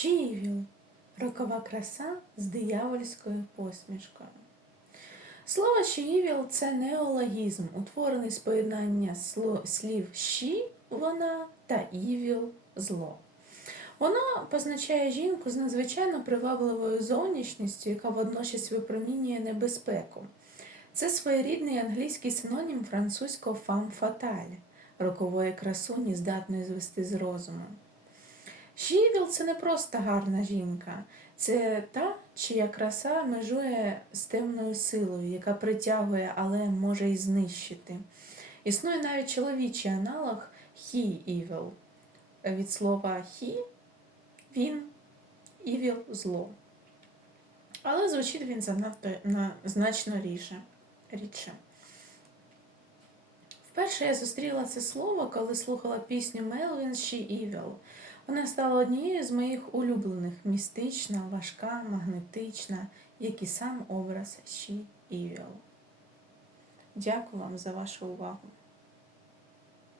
She-Evil – рокова краса з диявольською посмішкою. Слово she-evil – це неологізм, утворений з поєднання слів she – вона та evil – зло. Воно позначає жінку з надзвичайно привабливою зовнішністю, яка водночас випромінює небезпеку. Це своєрідний англійський синонім французького femme fatale – рокової красуні, здатної звести з розуму. Шівіл це не просто гарна жінка, це та, чия краса межує з темною силою, яка притягує, але може і знищити. Існує навіть чоловічий аналог he evil. Від слова he він evil зло. Але звучить він занадто на, значно ріже, рідше. Вперше я зустріла це слово, коли слухала пісню Melvin She Evil. Вона стала однією з моїх улюблених містична, важка, магнетична, як і сам образ She Evil. Дякую вам за вашу увагу.